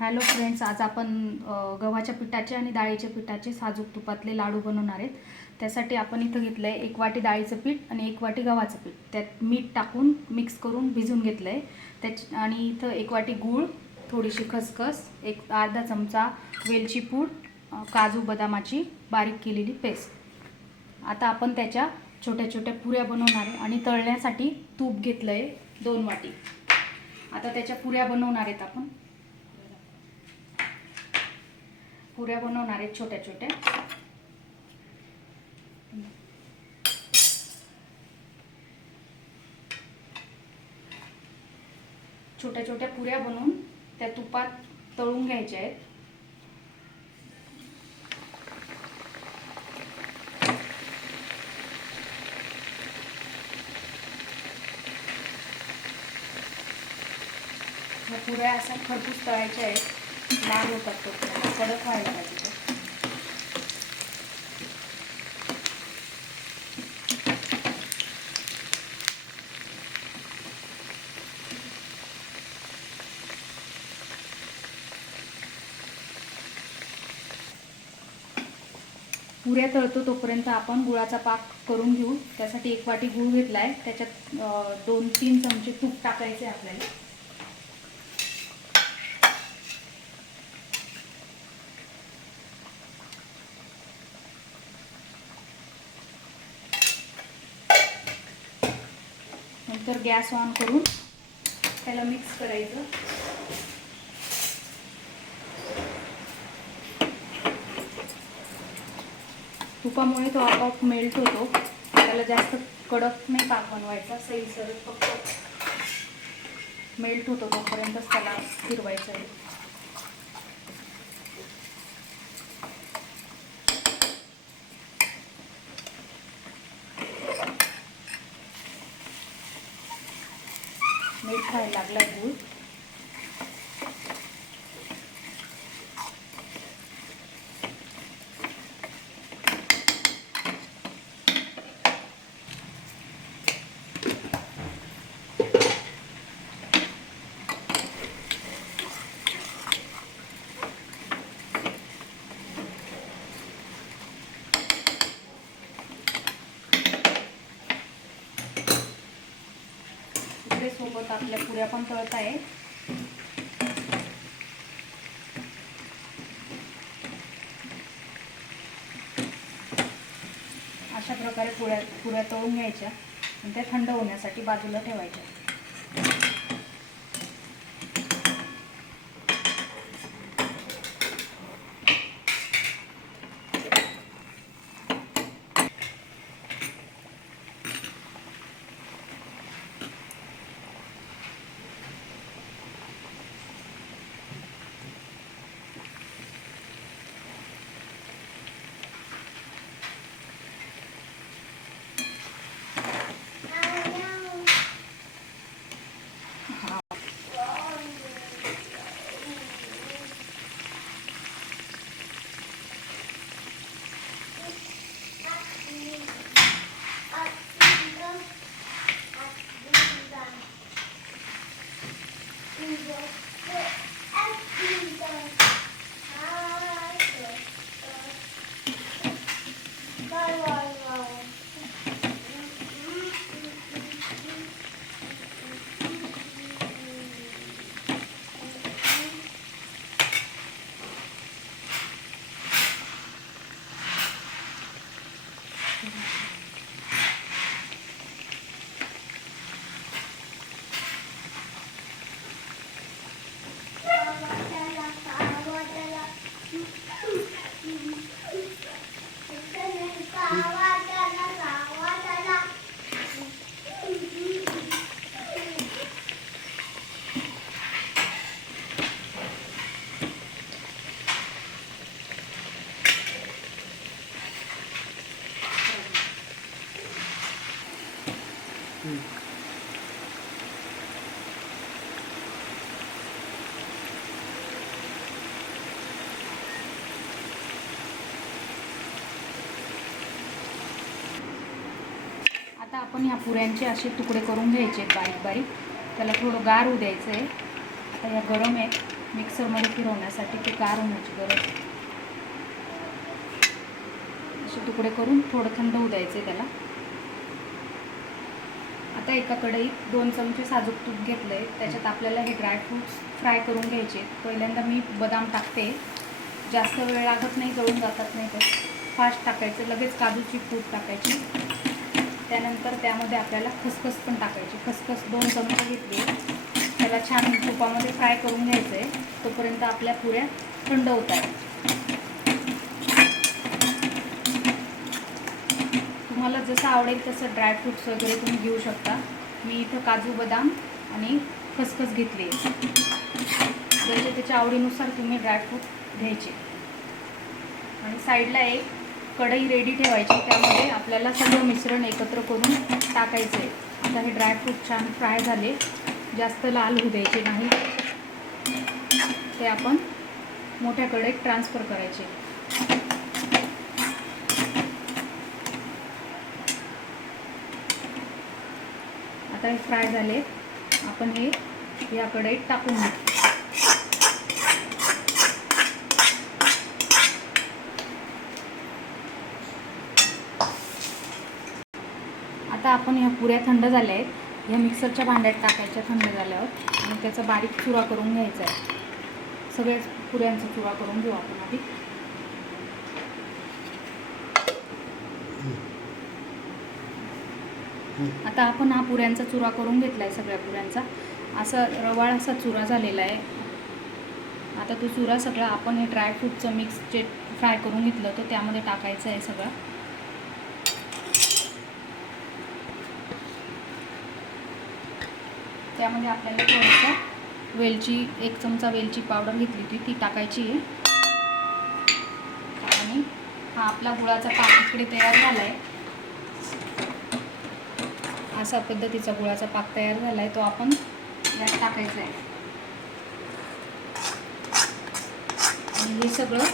Hello friends आज आपण गव्हाच्या पिठाचे आणि डाळीच्या पिठाचे साजूक तुपातले लाडू बनवणार आहेत. त्यासाठी आपण इथं घेतलं आहे एक वाटी डाळीचं पीठ आणि एक वाटी गव्हाचं पीठ. त्यात मीठ टाकून मिक्स करून भिजून घेतलं आहे त्याच आणि इथं एक वाटी गूळ थोडीशी खसखस एक अर्धा चमचा वेलची पूड काजू बदामाची बारीक केलेली पेस्ट. आता आपण त्याच्या छोट्या छोट्या पुऱ्या बनवणार आहे आणि तळण्यासाठी तूप घेतलं आहे दोन वाटी. आता त्याच्या पुऱ्या बनवणार आहेत आपण. पुऱ्या बनवणार आहेत छोट्या छोट्या छोट्या छोट्या पुऱ्या बनवून त्या तुपात तळून घ्यायच्या आहेत ह्या पुऱ्या अशा खरपूस तळायच्या आहेत लाल होतात तो कडक व्हायला पाहिजे पुऱ्या तळतो तोपर्यंत आपण गुळाचा पाक करून घेऊ. त्यासाठी एक वाटी गुळ घेतला आहे त्याच्यात दोन तीन चमचे तूप टाकायचे आपल्याला. नंतर गॅस ऑन करून त्याला मिक्स करायचं. तुपामुळे तो आपोआप मेल्ट होतो. त्याला जास्त कडक नाही पाक बनवायचा सही सरळ फक्त मेल्ट होतो तोपर्यंतच त्याला फिरवायचं आहे. व्हायला लागला गूळ आता आपल्या पुऱ्या पण तळत आहे. अशा प्रकारे पुऱ्या पुऱ्या तळून घ्यायच्या. आणि त्या थंड होण्यासाठी बाजूला ठेवायच्या. आता आपण ह्या पुऱ्यांचे असे तुकडे करून घ्यायचे आहेत बारीक बारीक. त्याला थोडं गार होऊ द्यायचं आहे. आता या गरम आहेत. मिक्सरमध्ये फिरवण्यासाठी ते गार होण्याची गरज असे तुकडे करून थोडं थंड होऊ द्यायचे त्याला. आता एका कढईत दोन चमचे साजूक तूप घेतलं आहे त्याच्यात आपल्याला हे ड्रायफ्रूट्स फ्राय करून घ्यायचे पहिल्यांदा मी बदाम टाकते. जास्त वेळ लागत नाही जळून जातात नाही तर. फास्ट टाकायचं. लगेच काजूची पूड टाकायची. त्यानंतर त्यामध्ये आपल्याला खसखस पण टाकायची. खसखस दोन चमचे घेतली. त्याला छान तुपामध्ये फ्राय करून घ्यायचं आहे तोपर्यंत आपल्या पुऱ्या थंड होत आहेत. तुम्हाला जसं आवडेल तसं ड्रायफ्रूट्स वगैरे तुम्ही घेऊ शकता. मी इथं काजू बदाम आणि खसखस घेतली ज्याच्या त्याच्या आवडीनुसार तुम्ही ड्रायफ्रूट घ्यायचे. आणि साईडला एक कढई रेडी ठेवायची त्यामध्ये आपल्याला सगळं मिश्रण एकत्र करून टाकायचं आहे आता हे ड्रायफ्रूट छान फ्राय झाले. जास्त लाल होऊ द्यायचे नाही. ते आपण मोठ्या कढईत ट्रान्सफर करायचे. आता हे फ्राय झाले. आपण हे या कढईत टाकून घेऊ आता आपण ह्या पुऱ्या थंड झाल्या आहेत. ह्या मिक्सरच्या भांड्यात टाकायच्या थंड झाल्यावर. आणि त्याचा बारीक चुरा करून घ्यायचा आहे. सगळ्याच पुऱ्यांचा चुरा करून घेऊ आपण आधी. आता आपण हा पुऱ्यांचा चुरा करून घेतला आहे सगळ्या पुऱ्यांचा. असा रवाळ असा चुरा झालेला आहे. आता तो चुरा सगळा आपण हे ड्रायफ्रूटचं मिक्स जे फ्राय करून घेतलं होतं त्यामध्ये टाकायचं आहे सगळं. त्यामध्ये आपल्याला थोडंसं वेलची एक चमचा वेलची पावडर घेतली होती ती टाकायची आहे. आणि हा आपला गुळाचा पाक इकडे तयार झाला आहे अशा पद्धतीचा गुळाचा पाक तयार झाला आहे तो आपण यात टाकायचा आहे. आणि हे सगळं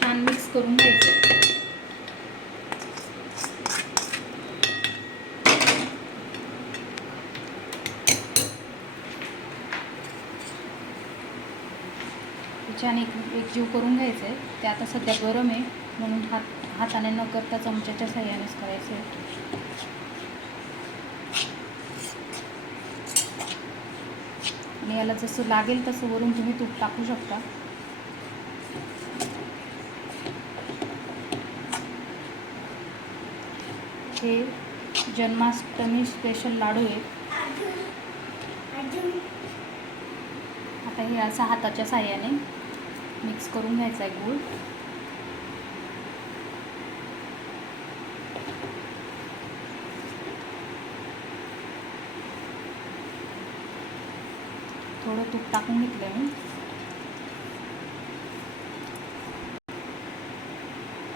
छान मिक्स करून घ्यायचं. छान एक एकजीव करून घ्यायचं. आहे ते आता सध्या गरम आहे म्हणून हात हाताने न करता चमच्याच्या साह्यानेच करायचं. आहे आणि याला जसं लागेल तसं वरून तुम्ही तूप टाकू शकता. हे जन्माष्टमी स्पेशल लाडू आहे. आता हे असं हाताच्या साह्याने मिक्स करून घ्यायचा आहे गूळ. थोडं तूप टाकून घेतलं मी.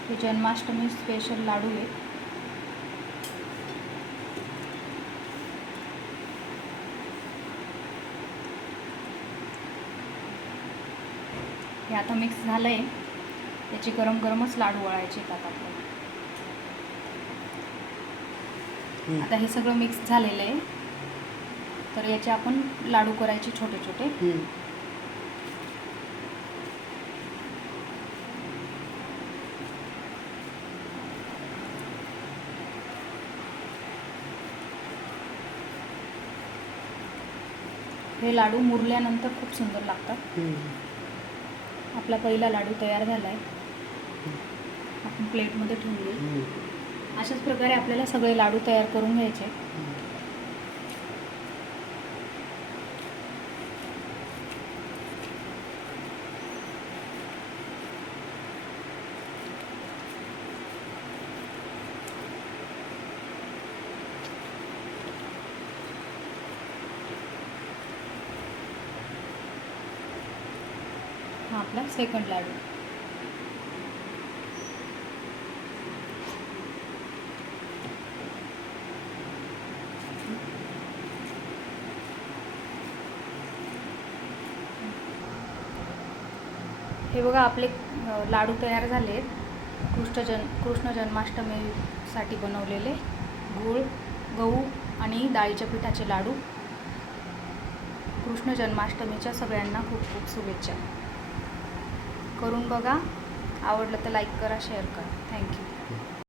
हे जन्माष्टमी स्पेशल लाडू आहे. आता मिक्स झालं आहे त्याचे गरम गरमच लाडू वळायचे आता आपल्याला. आता हे सगळं मिक्स झालेलं आहे तर याचे आपण लाडू करायचे छोटे छोटे. हे लाडू मुरल्यानंतर खूप सुंदर लागतात. आपला पहिला लाडू तयार झाला आहे आपण प्लेटमध्ये ठेवूया. अशाच प्रकारे आपल्याला सगळे लाडू तयार करून घ्यायचे. हा आपला सेकंड लाडू. हे बघा आपले लाडू तयार झाले आहेत कृष्ण जन कृष्ण जन्माष्टमीसाठी बनवलेले गूळ गहू आणि डाळीच्या पिठाचे लाडू. कृष्ण जन्माष्टमीच्या सगळ्यांना खूप खूप शुभेच्छा. करून बघा. आवडलं तर लाईक करा शेअर करा. थँक्यू